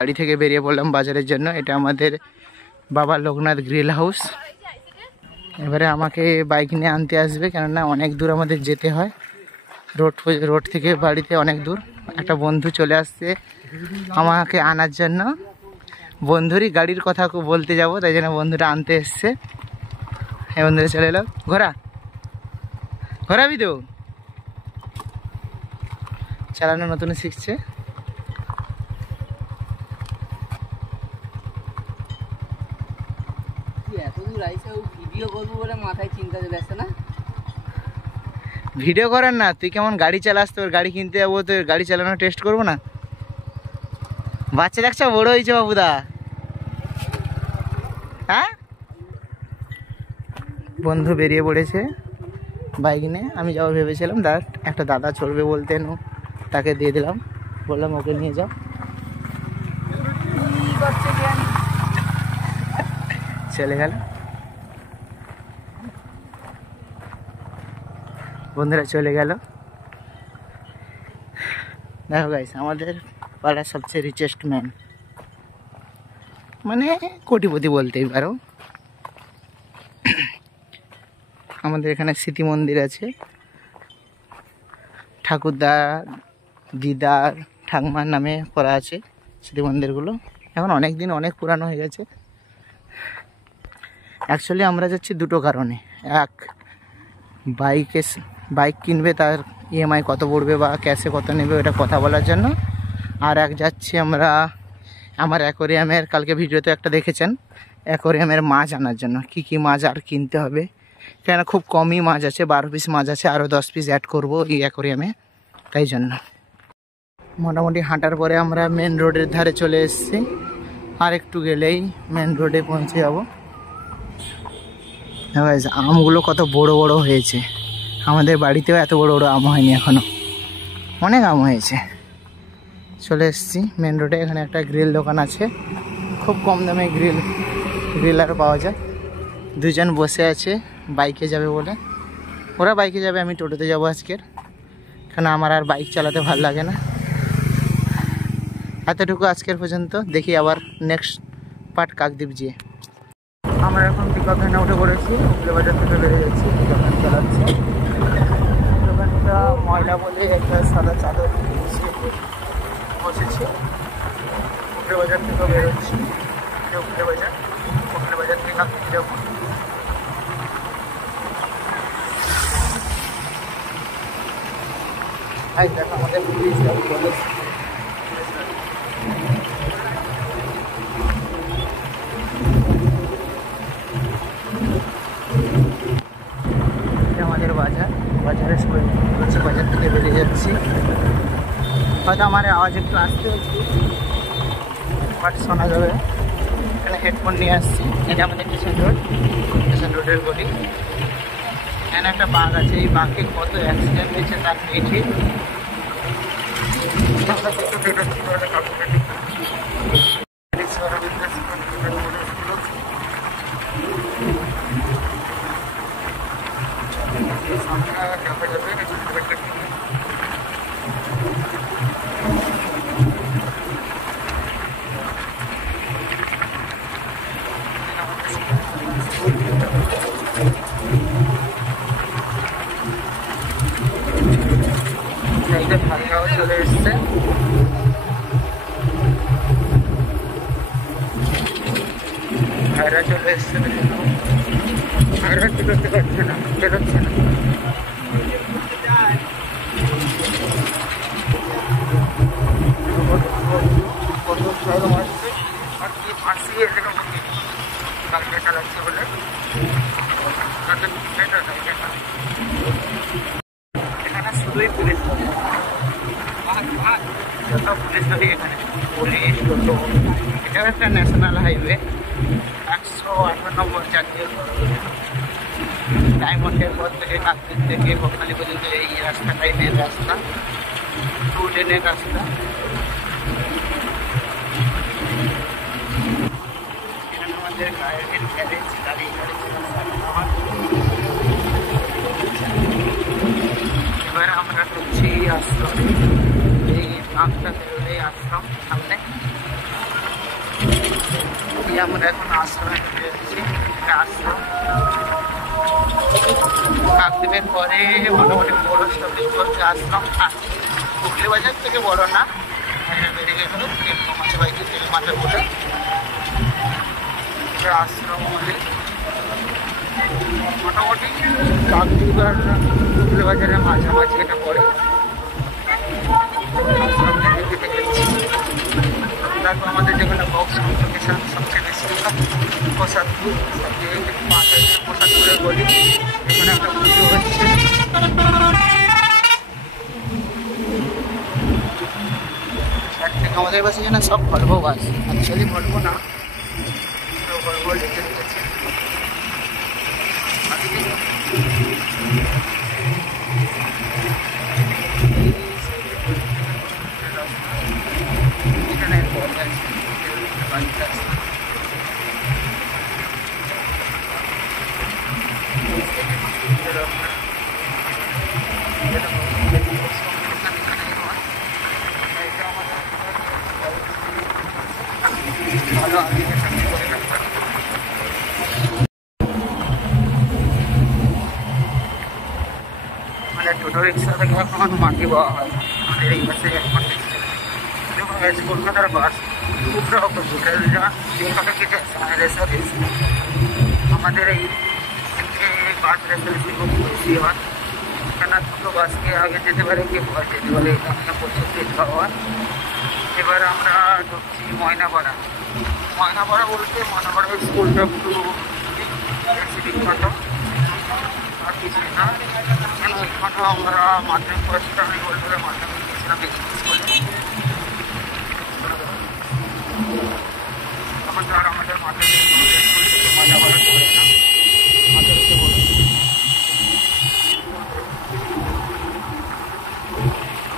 বাড়ি থেকে বেরিয়ে পড়লাম বাজারের জন্য। এটা আমাদের বাবা লোকনাথ গ্রিল হাউস। এবারে আমাকে বাইক নিয়ে আনতে আসবে, কেননা অনেক দূর আমাদের যেতে হয়, রোড থেকে বাড়িতে অনেক দূর। একটা বন্ধু চলে আসছে আমাকে আনার জন্য। বন্ধুরই গাড়ির কথা বলতে যাব, তাই জন্য বন্ধুটা আনতে এসছে। এই বন্ধুরা চলে এলো। ঘোরাবি তো, চালানো নতুন শিখছে। ভিডিও করার না, তুই কেমন গাড়ি চালাস, তোর গাড়ি কিনতে যাবো, তোর গাড়ি চালানো টেস্ট করবো না? বাচ্চা দেখছো বড় হয়েছে বাবুদা। হ্যাঁ, বন্ধু বেরিয়ে পড়েছে বাইক নিয়ে। আমি যাবো ভেবেছিলাম, একটা দাদা চলবে বলতেন, তাকে দিয়ে দিলাম, বললাম ওকে নিয়ে যাও। চলে গেল, বন্ধুরা চলে গেল। দেখো গাইস, আমাদের পাড়ার সবচেয়ে রিচেস্ট ম্যান, মানে কোটিপতি বলতেই পারো। আমাদের এখানে স্মৃতি মন্দির আছে, ঠাকুরদা, দিদার, ঠাকমার নামে করা আছে স্মৃতি মন্দিরগুলো। এখন অনেক দিন অনেক পুরানো হয়ে গেছে। অ্যাকচুয়ালি আমরা যাচ্ছি দুটো কারণে। এক, বাইক কিনবে, তার ইএমআই কত পড়বে বা ক্যাশে কত নেবে ওটা কথা বলার জন্য। আর এক, যাচ্ছি আমরা আমার অ্যাকোরিয়ামের, কালকে ভিডিওতে একটা দেখেছেন, অ্যাকোরিয়ামের মাছ আনার জন্য। কি মাছ আর কিনতে হবে, কেন খুব কমই মাছ আছে, 12 পিস মাছ আছে, আরও 10 পিস অ্যাড করবো এই অ্যাকোরিয়ামে, তাই জন্য। মোটামুটি হাঁটার পরে আমরা মেন রোডের ধারে চলে এসেছি। আর একটু গেলেই মেন রোডে পৌঁছে যাবো। আমগুলো কত বড় বড় হয়েছে, আমাদের বাড়িতেও এত বড় বড় আম হয়নি এখনো, অনেক আম হয়েছে। চলে এসেছি মেন রোডে। এখানে একটা গ্রিল দোকান আছে, খুব কম দামে গ্রিলার পাওয়া যায়। দুজন বসে আছে বাইকে যাবে বলে, ওরা বাইকে যাবে, আমি টোটোতে যাবো আজকের, কারণ আমার আর বাইক চালাতে ভালো লাগে না। এতটুকু আজকের পর্যন্ত, দেখি আবার নেক্সট পার্ট কাকদ্বীপ যেয়ে। আমরা এখন পিকআপ ভ্যানে উঠে পড়েছি, উগলে বাজার থেকে বেরিয়ে যাচ্ছি, দোকান চালাচ্ছি। দোকানটা ময়লা বলে একটা সাদা চাদর বসেছি। উগলে বাজার থেকে বেরোচ্ছি, উগলে বাজার থেকে কাকদ্বীপ যাবো। দেখো আমাদের পুলিশ আমাদের বাজার থেকে বেরিয়ে যাচ্ছি। হয়তো আমার আওয়াজ একটু আসতে হচ্ছে, বাট শোনা যাবে। এখানে হেডফোন নিয়ে আসছি। এটা আমাদের স্টেশন রোডের গলি। এখানে একটা বাঘ আছে, এই বাঘকে কত অ্যাক্সিডেন্ট হয়েছে তার নেই ঠিক। চলে এসছে, ভাইরা চলে এসছে, ভাইরা বেরোতে পারছে না, বেরোচ্ছে না। চালাচ্ছে বলে এখানে শুধুই পুলিশ, যত পুলিশ ধরি এখানে, পুলিশ টোটো। এটাও একটা ন্যাশনাল হাইওয়ে, 108 নম্বর জাতীয়। ডায়মন্ডের পর থেকে কাকদ্বীপ থেকে বকখালি পর্যন্ত এই রাস্তাটাই মেন রাস্তা, 2 লেনের রাস্তা। এখানে আমাদের গাড়ির গ্যারেজ, এবার আমরা ঢুকছি আশ্রম। এই রাস্তা বেরোলেই আশ্রম সামনে। আমরা এখন আশ্রমে চলে যাচ্ছি। আশ্রম কাকদ্বীপের পরে মোটামুটি বড় স্টপেজ বলছে আশ্রম। হুগলি বাজার থেকে বড় না, বেরিয়ে গেল মাছের বাইকে থেকে মাঠে বলে আশ্রম বলে। মোটামুটি কাকদ্বীপ আর হুগলি বাজারের মাঝামাঝি এটা পড়ে। আশ্রমটা দেখে দেখেছি। তারপর আমাদের যেখানে বক্স কম্পিটিশন সবচেয়ে বেশি প্রসাদপুর, মাথায় প্রসাদপুরের বলি এখানে একটা পুজো হচ্ছে। আমাদের বাসে যেন সব ভলভো বাস, অ্যাকচুয়ালি ভলভো না, ভলভো লিখে রেখেছে। এখানে ভালো মানে টোটো রিক্সা থেকে এখন মাটি পাওয়া হয় আমাদের এই বাসে। এখন কলকাতার বাস খুব রকম সার্ভিস, আমাদের এই বাস রেসার্ভিস খুব বেশি হয়। কেন দুটো বাসকে আগে যেতে পারে কি ভয় যেতে পারে, এখানে প্রচুর তেল পাওয়া। এবার আমরা ঢুকছি ময়নাপাড়া। ময়নাপাড়া বলতে ময়নাপাড়া স্কুলটা একটু বেশি বিখ্যাত, আর কিছুই না। কেন এখানেও আমরা মাধ্যমিক পড়াশোনা আমি বলতে মাধ্যমিক দিয়েছিলাম স্কুলে। তখন তো আর আমাদের মাধ্যমিক স্কুল থেকে ময়নাপাড়া করেছিলাম, মাধ্যমিকে বলে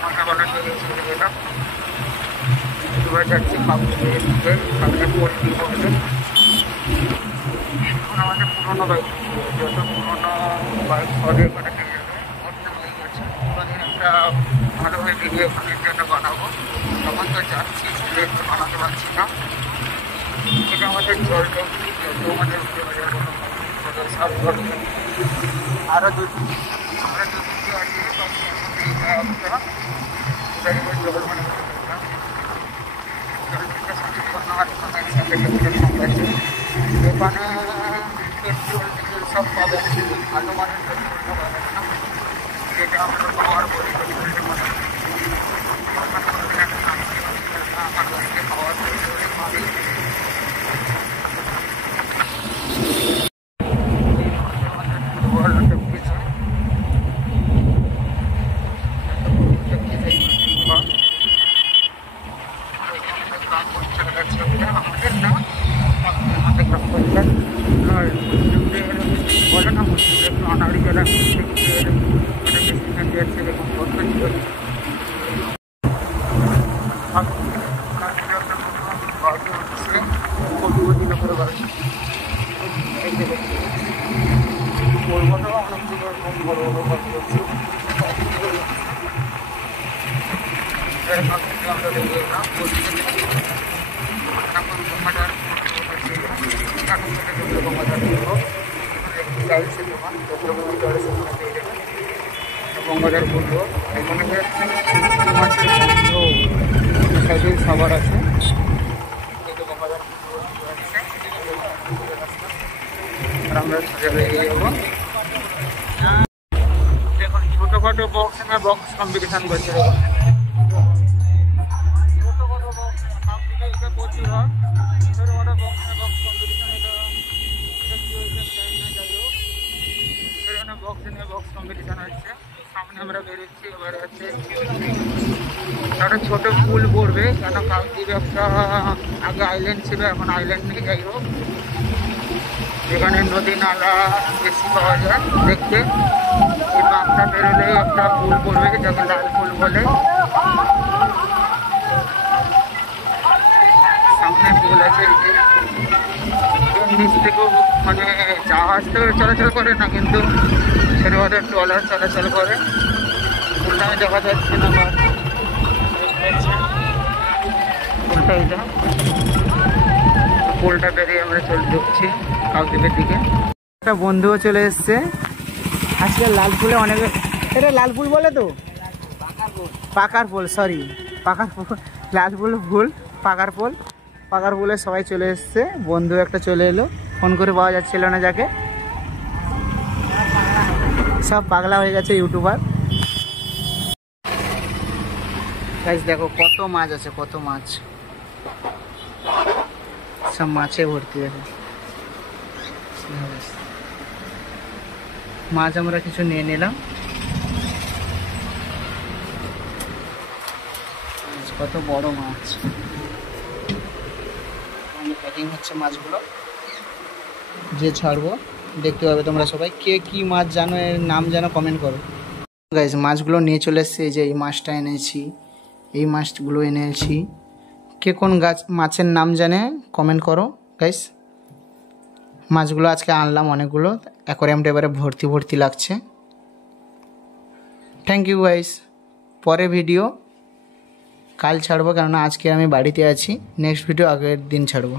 ময়নাপাড়া থেকে চলে গেলাম। এবার যাচ্ছি কাকদ্বীপের দিকে, কাকদ্বীপ পোল্ট্রি করবে। এখন আমাদের পুরোনো বাইক, যত পুরোনো বাইক সবে এখানে পেয়ে যাবে। অন্য হয়ে গেছে, ওখানে একটা ভালোভাবে ভিডিও ওখানের জন্য বানাবো। তখন তো যাচ্ছি সেটা একটু বানাতে পারছি না। এটা আমাদের জলটঙ্কি, যত আমাদের সব জলটঙ্কি আরও আমরা দুদিকে আছে জল মানে এখানে পেট্রোল ডিজেল সব পাবেন, ভালো মানের পেট্রোলটা পাবেন না, যেটা আমরা পাওয়ার বলি পেট্রোলটা মানে আমার বাড়িতে পাওয়ার পেট্রোলে পাবে। আমাদের না আমাদের গ্রাম পঞ্চায়েত আর মুসলিমদের বলে না, মুসলিমদের একটু আনাড়ি জেলা মুসলিমদের একটা ডিসিশন দিয়েছে এরকম কথা ছিল। বাড়ি হচ্ছে কোটিপতি লোকের বাড়ি, কলকাতাও অনেক এরকম বড় বড় বাড়ি হচ্ছে। আমরা দেখে এলাম এখন গঙ্গাধার এখন থেকে গঙ্গাধার করবো। এখানে টাইলসের দোকান, যতরকম টাইলস ওখানে পেয়ে যাবেন। গঙ্গাধার করবো এখানে মাছের সাইডে খাবার আছে। গঙ্গাধার আর আমরা সোজা বেরিয়ে যাবো। দেখুন ছোটোখাটো বক্স না বক্স কম্পিটিশান করছে। ছোটোখাটো বক্স সব দিকে এটা প্রচুর হয়। ছোটোখাটো বক্স না বক্স কম্পিটিশান এটা কি হয়েছে যাই না, যাই হোক সেখানে বক্স নিয়ে বক্স কম্পিটিশান হচ্ছে। সামনে আমরা বেরোচ্ছি, এবার হচ্ছে একটা ছোটো পুল পড়বে, কেন কাকদ্বীপ একটা আগে আইল্যান্ড ছিল, এখন আইল্যান্ড নেই। যাই হোক এখানে নদী নালা বেশি পাওয়া যায় দেখতে। এই বাঁকটা বেরোলেই একটা পুল পড়বে, যাকে লাল পুল বলে। সামনে পুল আছে, নিচ থেকেও মানে জাহাজ তো চলাচল করে না, কিন্তু সেরকম ট্রলার চলাচল করে। পুলটা দেখা যাচ্ছে না, বা পুলটা এটা পোলটা পেরিয়ে আমরা ঢুকছি কাকদ্বীপের দিকে। একটা বন্ধুও চলে এসছে। আজকে লাল ফুলে অনেক, এটা লাল ফুল বলে তো, পাকার ফুল, সরি পাকার ফুল, লাল ফুল ফুল পাকার ফুল, পাকার ফুলে সবাই চলে এসছে। বন্ধু একটা চলে এলো, ফোন করে পাওয়া যাচ্ছিল না যাকে, সব পাগলা হয়ে গেছে ইউটিউবার। গাইস দেখো কত মাছ আছে, কত মাছ, সব মাছে ভর্তি। দেখো মাছ আমরা কিছু নিয়ে নিলাম। কত বড় মাছ, প্যাকিং হচ্ছে মাছগুলো, যে ছাড়বো দেখতে পাবে তোমরা সবাই। কে কি মাছ জানো, এর নাম জানো কমেন্ট করো গাইস। মাছগুলো নিয়ে চলে এসছে, এই যে এই মাছটা এনেছি, এই মাছগুলো এনেছি। কে কোন মাছের নাম জানে কমেন্ট করো গাইস। মাছগুলো আজকে আনলাম অনেকগুলো, অ্যাকোয়ারিয়ামটা এবারে ভর্তি ভর্তি লাগছে। Thank you guys. পরে ভিডিও কাল ছাড়বো, কেননা আজকে আমি বাড়িতে আছি। নেক্সট ভিডিও আগের দিন ছাড়বো।